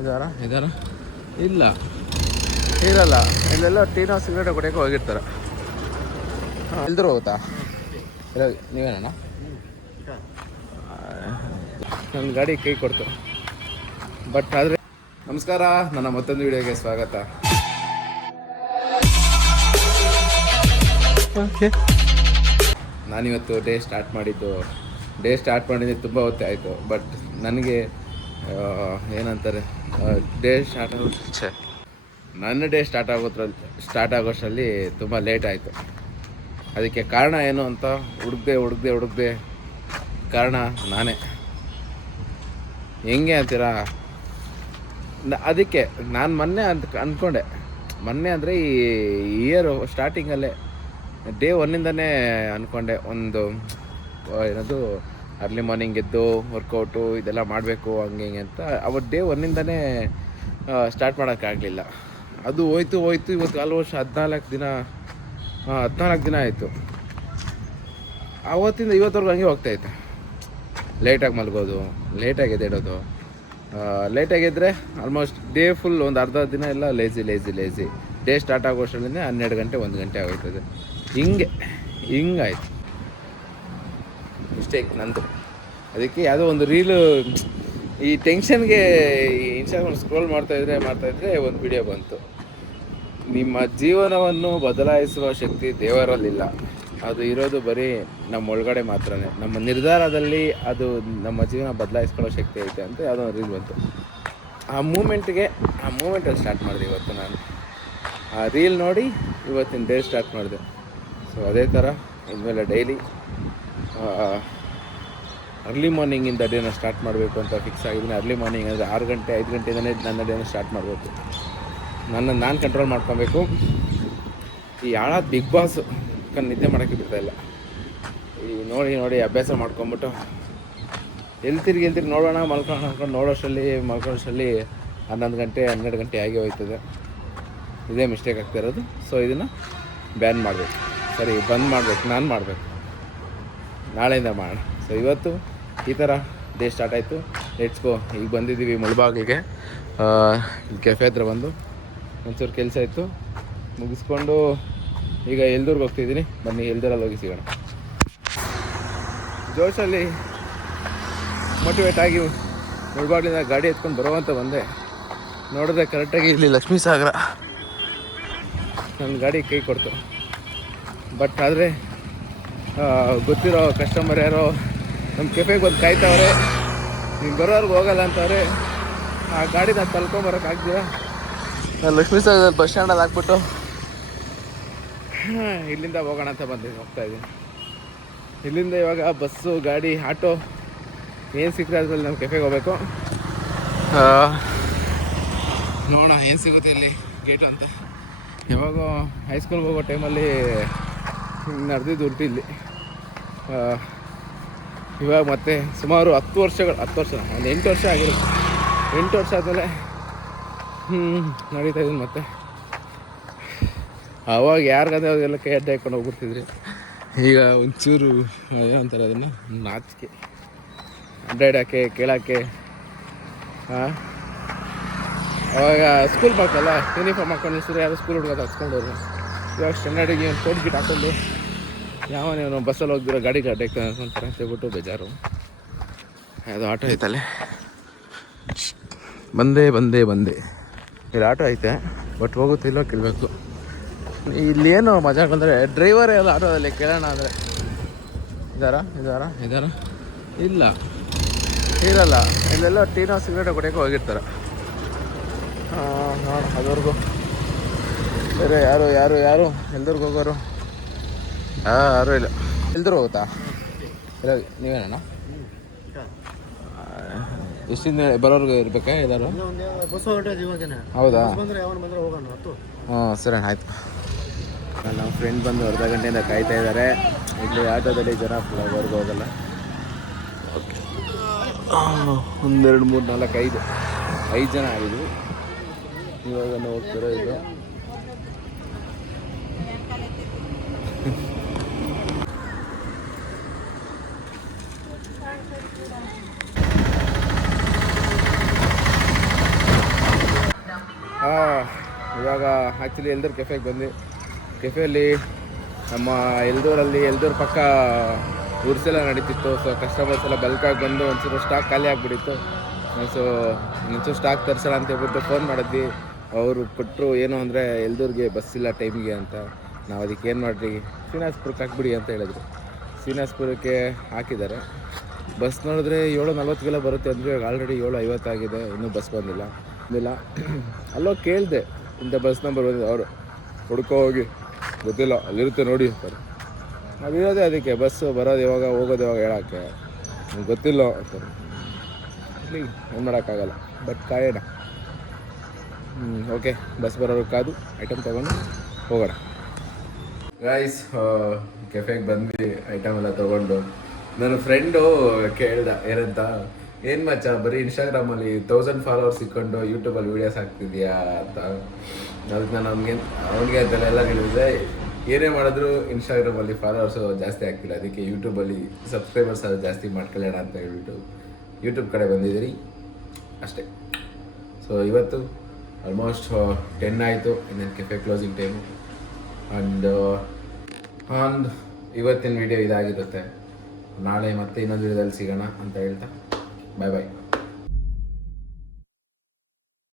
ಇದಾರ? ಇದಾರ? ಇಲ್ಲ. ಇರಲ್ಲ. ಇಲ್ಲೆಲ್ಲ ಟೀನೋ ಸಿಗರೇಟ್ ಕುಡಿಯೋಕೆ ಹೋಗಿರ್ತಾರೆ. ಹಾಂ. ಎಲ್ದ್ರು ಹೋಗುತ್ತಾ ಇಲ್ಲ ನೀವೇನಣ್ಣ? ನನ್ನ ಗಾಡಿ ಕೈ ಕೊಡ್ತು. ಬಟ್ ಆದರೆ ನಮಸ್ಕಾರ. ನನ್ನ ಮತ್ತೊಂದು ವಿಡಿಯೋಗೆ ಸ್ವಾಗತ. ನಾನಿವತ್ತು ಡೇ ಸ್ಟಾರ್ಟ್ ಮಾಡಿದ್ದು. ಡೇ ಸ್ಟಾರ್ಟ್ ಮಾಡಿದ್ದು ತುಂಬ ಹೊತ್ತೆ ಆಯಿತು. ಬಟ್ ನನಗೆ ಏನಂತಾರೆ? ಡೇ ಸ್ಟಾರ್ಟ್ ಆಗೋ ಛೆ. ನನ್ನ ಡೇ ಸ್ಟಾರ್ಟ್ ಆಗೋದ್ರ ಸ್ಟಾರ್ಟ್ ಆಗೋಷ್ಟರಲ್ಲಿ ತುಂಬ ಲೇಟ್ ಆಯಿತು. ಅದಕ್ಕೆ ಕಾರಣ ಏನು ಅಂತ ಹುಡುಕ್ದೆ ಹುಡುಕ್ದೆ ಹುಡುಕ್ದೆ ಕಾರಣ ನಾನೇ. ಹೆಂಗೆ ಅಂತೀರಾ? ಅದಕ್ಕೆ ನಾನು ಮೊನ್ನೆ ಅಂತ ಅಂದ್ಕೊಂಡೆ. ಮೊನ್ನೆ ಅಂದರೆ ಈ ಇಯರು ಸ್ಟಾರ್ಟಿಂಗಲ್ಲೇ ಡೇ ಒನ್ನಿಂದನೇ ಅಂದ್ಕೊಂಡೆ. ಒಂದು ಏನದು ಅರ್ಲಿ ಮಾರ್ನಿಂಗ್ ಎದ್ದು ವರ್ಕೌಟು ಇದೆಲ್ಲ ಮಾಡಬೇಕು, ಹಂಗೆ ಹಿಂಗೆ ಅಂತ. ಅವತ್ತು ಡೇ ಒನ್ನಿಂದನೇ ಸ್ಟಾರ್ಟ್ ಮಾಡೋಕ್ಕಾಗಲಿಲ್ಲ. ಅದು ಹೋಯ್ತು ಹೋಯ್ತು, ಇವತ್ತು ಆಲ್ಮೋಸ್ಟ್ ಹದಿನಾಲ್ಕು ದಿನ ಹದಿನಾಲ್ಕು ದಿನ ಆಯಿತು. ಆವತ್ತಿಂದ ಇವತ್ತವರೆಗೂ ಹಂಗೆ ಹೋಗ್ತಾಯಿತ್ತು ಲೇಟಾಗಿ ಮಲಗೋದು, ಲೇಟಾಗಿ ಎದ್ದೇಳೋದು. ಲೇಟಾಗಿ ಎದ್ದರೆ ಆಲ್ಮೋಸ್ಟ್ ಡೇ ಫುಲ್ ಒಂದು ಅರ್ಧ ದಿನ ಎಲ್ಲ lazy lazy lazy day start ಆಗೋಷ್ಟರಿಂದ ಹನ್ನೆರಡು ಗಂಟೆ, ಒಂದು ಗಂಟೆ ಆಗೋಯ್ತದೆ. ಹಿಂಗೆ, ಹಿಂಗಾಯ್ತು. ಮಿಸ್ಟೇಕ್ ನಂದು. ಅದಕ್ಕೆ ಯಾವುದೋ ಒಂದು ರೀಲು ಈ ಟೆನ್ಷನ್ಗೆ ಇನ್ಸ್ಟಾಗ್ರಾಮ್ ಸ್ಕ್ರೋಲ್ ಮಾಡ್ತಾಯಿದ್ರೆ ಮಾಡ್ತಾಯಿದ್ರೆ ಒಂದು ವಿಡಿಯೋ ಬಂತು. ನಿಮ್ಮ ಜೀವನವನ್ನು ಬದಲಾಯಿಸುವ ಶಕ್ತಿ ದೇವರಲ್ಲಿಲ್ಲ. ಅದು ಇರೋದು ಬರೀ ನಮ್ಮ ಒಳಗಡೆ ಮಾತ್ರನೇ. ನಮ್ಮ ನಿರ್ಧಾರದಲ್ಲಿ ಅದು ನಮ್ಮ ಜೀವನ ಬದಲಾಯಿಸ್ಕೊಳ್ಳೋ ಶಕ್ತಿ ಐತೆ ಅಂತ ಯಾವುದೋ ಒಂದು ರೀಲ್ ಬಂತು. ಆ ಮೂಮೆಂಟ್ಗೆ ಆ ಮೂಮೆಂಟಲ್ಲಿ ಸ್ಟಾರ್ಟ್ ಮಾಡಿದೆ ಇವತ್ತು ನಾನು. ಆ ರೀಲ್ ನೋಡಿ ಇವತ್ತಿನ ಡೇ ಸ್ಟಾರ್ಟ್ ಮಾಡಿದೆ. ಸೊ ಅದೇ ಥರ ಇನ್ಮೇಲೆ ಡೈಲಿ ಅರ್ಲಿ ಮಾರ್ನಿಂಗಿಂದ ಡೇನ ಸ್ಟಾರ್ಟ್ ಮಾಡಬೇಕು ಅಂತ ಫಿಕ್ಸ್ ಆಗಿದ್ದೀನಿ. ಅರ್ಲಿ ಮಾರ್ನಿಂಗ್ ಅಂದರೆ ಆರು ಗಂಟೆ, ಐದು ಗಂಟೆಯಿಂದನೇ ನನ್ನ ಡೇನ ಸ್ಟಾರ್ಟ್ ಮಾಡಬೇಕು. ನನ್ನ, ನಾನು ಕಂಟ್ರೋಲ್ ಮಾಡ್ಕೊಬೇಕು. ಈ ಯಾಳಾದ ಬಿಗ್ ಬಾಸ್ ನಿದ್ದೆ ಮಾಡೋಕ್ಕೆ ಬಿಡ್ತಾ ಇಲ್ಲ. ಈ ನೋಡಿ ನೋಡಿ ಅಭ್ಯಾಸ ಮಾಡ್ಕೊಂಬಿಟ್ಟು. ಎಲ್ಲಿ ತಿರುಗಿ ಎಲ್ಲಿ ತಿರ್ಗಿ ನೋಡೋಣ ಮಲ್ಕೊಳ್ಳೋಣ ಅನ್ಕೊಂಡು ನೋಡೋಷ್ಟರಲ್ಲಿ ಮಲ್ಕೊಳ್ಳೋಷ್ಟರಲ್ಲಿ ಹನ್ನೊಂದು ಗಂಟೆ, ಹನ್ನೆರಡು ಗಂಟೆ ಆಗಿ ಹೋಗ್ತದೆ ಇದೇ ಮಿಸ್ಟೇಕ್ ಆಗ್ತಾ ಇರೋದು. ಸೊ ಇದನ್ನು ಬ್ಯಾನ್ ಮಾಡಬೇಕು. ಸರಿ, ಬಂದ್ ಮಾಡಬೇಕು. ನಾನು ಮಾಡಬೇಕು. ನಾಳೆಯಿಂದ ಮಾಡೋಣ. ಸೊ ಇವತ್ತು ಈ ಥರ ಡೇ ಸ್ಟಾರ್ಟ್ ಆಯಿತು. ಗೋ ಈಗ ಬಂದಿದ್ದೀವಿ ಮುಳಬಾಗಿಲಿಗೆ. ಕೆಫೆ ಹತ್ರ ಬಂದು ಒಂಚೂರು ಕೆಲಸ ಇತ್ತು. ಮುಗಿಸ್ಕೊಂಡು ಈಗ ಎಲ್ದೂರ್ಗೆ ಹೋಗ್ತಿದ್ದೀನಿ. ಬನ್ನಿ, ಎಲ್ದೂರಲ್ಲಿ ಹೋಗಿ ಸಿಗೋಣ. ಜೋಶಲ್ಲಿ ಮೋಟಿವೇಟ್ ಆಗಿ ಮುಳಬಾಗ್ಲಿಂದ ಗಾಡಿ ಎತ್ಕೊಂಡು ಬರುವಂತ ಬಂದೆ. ನೋಡಿದ್ರೆ ಕರೆಕ್ಟಾಗಿ ಇಲ್ಲಿ ಲಕ್ಷ್ಮೀ ಸಾಗರ. ನನ್ನ ಗಾಡಿ ಕೈ ಕೊಡ್ತು. ಬಟ್ ಆದರೆ ಗೊತ್ತಿರೋ ಕಸ್ಟಮರ್ ಯಾರೋ ನಮ್ಮ ಕೆಫೆಗೆ ಬಂದು ಕಾಯ್ತವ್ರೆ. ನೀನು ಬರೋರ್ಗೆ ಹೋಗಲ್ಲ ಅಂತವ್ರೆ. ಆ ಗಾಡಿ ನಾನು ತಲ್ಕೊಂಬರೋಕ್ಕಾಗ್ತೀರಾ ನಾನು ಲಕ್ಷ್ಮೀ ಸಾಗರದಲ್ಲಿ ಬಸ್ ಸ್ಟ್ಯಾಂಡಲ್ಲಿ ಹಾಕ್ಬಿಟ್ಟು. ಇಲ್ಲಿಂದ ಹೋಗೋಣ ಅಂತ ಬಂದಿದ್ದೀನಿ ಹೋಗ್ತಾ ಇದ್ದೀನಿ. ಇಲ್ಲಿಂದ ಇವಾಗ ಬಸ್ಸು ಗಾಡಿ ಆಟೋ ಏನು ಸಿಕ್ಕರೆ ಅದ್ರಲ್ಲಿ ನಾನು ಕೆಫೆಗೆ ಹೋಗ್ಬೇಕು. ನೋಡೋಣ ಏನು ಸಿಗುತ್ತೆ ಇಲ್ಲಿ ಗೇಟ್ ಅಂತ. ಯಾವಾಗ ಹೈಸ್ಕೂಲ್ಗೆ ಹೋಗೋ ಟೈಮಲ್ಲಿ ನಡೆದಿದ್ದು ಉಂಟು ಇಲ್ಲಿ. ಇವಾಗ ಮತ್ತೆ ಸುಮಾರು ಹತ್ತು ವರ್ಷಗಳು ಹತ್ತು ವರ್ಷ ಒಂದು ಎಂಟು ವರ್ಷ ಆಗಿರುತ್ತೆ ಎಂಟು ವರ್ಷ ಆದಮೇಲೆ ಹ್ಞೂ ನಡೀತಾ ಇದ್ದೀನಿ ಮತ್ತೆ. ಅವಾಗ ಯಾರಿಗಾದ್ರೆ ಅವ್ರಿಗೆಲ್ಲ ಕೈ ಅಡ್ಡ ಹಾಕೊಂಡು ಹೋಗ್ಬಿಡ್ತಿದ್ರಿ? ಈಗ ಒಂಚೂರು ಏನಂತಾರೆ ಅದನ್ನು? ನಾಚಿಕೆ. ಅಡ್ಡಾಡೋಕ್ಕೆ ಕೇಳೋಕ್ಕೆ ಹಾಂ ಅವಾಗ ಸ್ಕೂಲ್ ಮಕ್ಕಳಲ್ಲ ಯೂನಿಫಾರ್ಮ್ ಹಾಕೊಂಡು ಸರಿ ಯಾರು ಸ್ಕೂಲ್ ಹುಡುಗ ಹಚ್ಕೊಂಡವ್ರು ಇವಾಗ ಸ್ಟ್ಯಾಂಡರ್ಡಿಗೆ ಒಂದು ಕೋಟ್ ಗಿಟ್ ಹಾಕೊಂಡು. ಯಾವ ನೀವು ಬಸ್ಸಲ್ಲಿ ಹೋಗ್ದಿರೋ ಗಾಡಿ ಗಾಡಿ ಅಂತಾರೆ ಅಂತ ಹೇಳ್ಬಿಟ್ಟು ಬೇಜಾರು. ಅದು ಆಟೋ ಐತಲ್ಲೇ ಬಂದೇ ಬಂದೇ ಬಂದೆ. ಇಲ್ಲಿ ಆಟೋ ಐತೆ ಬಟ್ ಹೋಗುತ್ತಿಲ್ಲೋ ಕೇಳಬೇಕು. ಇಲ್ಲಿ ಏನು ಮಜಾ ಅಂದರೆ ಡ್ರೈವರ್ ಎಲ್ಲ ಆಟೋದಲ್ಲಿ ಕೇಳೋಣ ಅಂದರೆ. ಇದಾರ ಇದಾರ? ಇದಾರ? ಇಲ್ಲ. ಇರಲ್ಲ. ಇಲ್ಲೆಲ್ಲ ಟೀನೋ ಸಿಗರೇಟ್ ಕುಡಿಯೋಕೆ ಹೋಗಿರ್ತಾರೆ. ಹಾಂ ನೋಡ ಅದುವರೆಗೂ. ಬೇರೆ ಯಾರು ಯಾರು ಯಾರು? ಎಲ್ದರ್ಗೆ ಹೋಗೋರು? ಹಾಂ ಯಾರು ಇಲ್ಲ. ಎಲ್ದರು ಹೋಗುತ್ತಾ? ಇಲ್ಲ ನೀವೇನಣ್ಣ? ಎಷ್ಟಿಂದ ಬರೋರ್ಗು ಇರ್ಬೇಕಾ ಎಲ್ಲರೂ? ಹೌದಾ? ಹಾಂ ಸರಿ ಅಣ್ಣ ಆಯ್ತು. ನಮ್ಮ ಫ್ರೆಂಡ್ ಬಂದು ಅರ್ಧ ಗಂಟೆಯಿಂದ ಕಾಯ್ತಾ ಇದ್ದಾರೆ ಇಲ್ಲಿ ಆಟೋದಲ್ಲಿ ಜನ ಹೊರಗೆ ಹೋಗಲ್ಲ. ಒಂದೆರಡು ಮೂರು ನಾಲ್ಕು ಐದು ಐದು ಜನ ಆಗಿದ್ವಿ ಇವಾಗ ಹೋಗ್ತಿರೋ ಇದು ಹಾಂ ಇವಾಗ ಆ್ಯಕ್ಚುಲಿ ಎಲ್ದೂರು ಕೆಫೆಗೆ ಬಂದು ಕೆಫೆಯಲ್ಲಿ ನಮ್ಮ ಎಲ್ದೂರಲ್ಲಿ, ಎಲ್ದೂರು ಪಕ್ಕ ಉರ್ಸೆಲ್ಲ ನಡೀತಿತ್ತು. ಸೊ ಕಸ್ಟಮರ್ಸ್ ಎಲ್ಲ ಬಲ್ಕಾಗಿ ಬಂದು ಒಂಚೂರು ಸ್ಟಾಕ್ ಖಾಲಿ ಆಗಿಬಿಡಿತ್ತು. ಸೊ ಒಂಚೂರು ಸ್ಟಾಕ್ ತರಿಸೋಣ ಅಂತ ಹೇಳ್ಬಿಟ್ಟು ಫೋನ್ ಮಾಡಿದ್ವಿ. ಅವರು ಕೊಟ್ಟರು ಏನು ಅಂದರೆ ಎಲ್ದೂರಿಗೆ ಬಸ್ ಇಲ್ಲ ಟೈಮಿಗೆ ಅಂತ. ನಾವು ಅದಕ್ಕೆ ಏನು ಮಾಡಿರಿ ಶ್ರೀನಿವಾಸ್ಪುರಕ್ಕೆ ಹಾಕ್ಬಿಡಿ ಅಂತ ಹೇಳಿದ್ರು. ಶ್ರೀನಿವಾಸ್ಪುರಕ್ಕೆ ಹಾಕಿದ್ದಾರೆ. ಬಸ್ ನೋಡಿದ್ರೆ ಏಳು ನಲ್ವತ್ತಿಗೆಲ್ಲ ಬರುತ್ತೆ ಅಂದರೆ ಆಲ್ರೆಡಿ ಏಳು ಐವತ್ತಾಗಿದೆ, ಇನ್ನೂ ಬಸ್ ಬಂದಿಲ್ಲ. ಇಲ್ಲ. ಅಲ್ಲೋಗಿ ಕೇಳಿದೆ. ಇಂಥ ಬಸ್ ನಂಬರ್ ಬಂದಿದೆ, ಅವರು ಹುಡ್ಕೋ ಹೋಗಿ. ಗೊತ್ತಿಲ್ಲ, ಅಲ್ಲಿರುತ್ತೆ ನೋಡಿ ಅಂತಾರೆ. ನಾವಿರೋದೇ ಅದಕ್ಕೆ ಬಸ್ಸು ಬರೋದು ಯಾವಾಗ, ಹೋಗೋದು ಯಾವಾಗ ಹೇಳೋಕ್ಕೆ. ನಿಮ್ಗೆ ಗೊತ್ತಿಲ್ಲ ಅಂತಾರೆ. ಏನು ಮಾಡೋಕ್ಕಾಗಲ್ಲ. ಬಟ್ ಕಾಯೋಣ. ಹ್ಞೂ ಓಕೆ ಬಸ್ ಬರೋರು ಕಾದು ಐಟಮ್ ತೊಗೊಂಡು ಹೋಗೋಣ. ರೈಸ್ ಕೆಫೆಗೆ ಬಂದ್ವಿ ಐಟಮ್ ಎಲ್ಲ ತೊಗೊಂಡು. ನನ್ನ ಫ್ರೆಂಡು ಕೇಳ್ದ, ಏನಂತ? ಏನು ಮಚ್ಚ, ಬರೀ ಇನ್ಸ್ಟಾಗ್ರಾಮಲ್ಲಿ ತೌಸಂಡ್ ಫಾಲೋವರ್ಸ್ ಇಟ್ಕೊಂಡು ಯೂಟ್ಯೂಬಲ್ಲಿ ವಿಡಿಯೋಸ್ ಹಾಕ್ತಿದ್ಯಾ ಅಂತ. ಅದಕ್ಕೆ ನಾನು ಅವ್ನಿಗೆ ಅವ್ನಿಗೆ ಅದನ್ನೆಲ್ಲ ಹೇಳಿದೆ. ಏನೇ ಮಾಡಿದ್ರು ಇನ್ಸ್ಟಾಗ್ರಾಮಲ್ಲಿ ಫಾಲೋವರ್ಸ್ ಜಾಸ್ತಿ ಆಗ್ತಿಲ್ಲ. ಅದಕ್ಕೆ ಯೂಟ್ಯೂಬಲ್ಲಿ ಸಬ್ಸ್ಕ್ರೈಬರ್ಸ್ ಅದು ಜಾಸ್ತಿ ಮಾಡ್ಕೊಳ್ಳೋಣ ಅಂತ ಹೇಳ್ಬಿಟ್ಟು ಯೂಟ್ಯೂಬ್ ಕಡೆ ಬಂದಿದ್ದೀರಿ ಅಷ್ಟೇ. ಸೊ ಇವತ್ತು ಆಲ್ಮೋಸ್ಟ್ ಟೆನ್ ಆಯಿತು. ಇನ್ನೇನು cafe closing time and on ಇವತ್ತಿನ ವಿಡಿಯೋ ಇದಾಗಿರುತ್ತೆ. ನಾಳೆ ಮತ್ತೆ ಇನ್ನೊಂದು ವಿಡಿಯೋದಲ್ಲಿ ಸಿಗೋಣ ಅಂತ ಹೇಳ್ತಾ. Bye bye.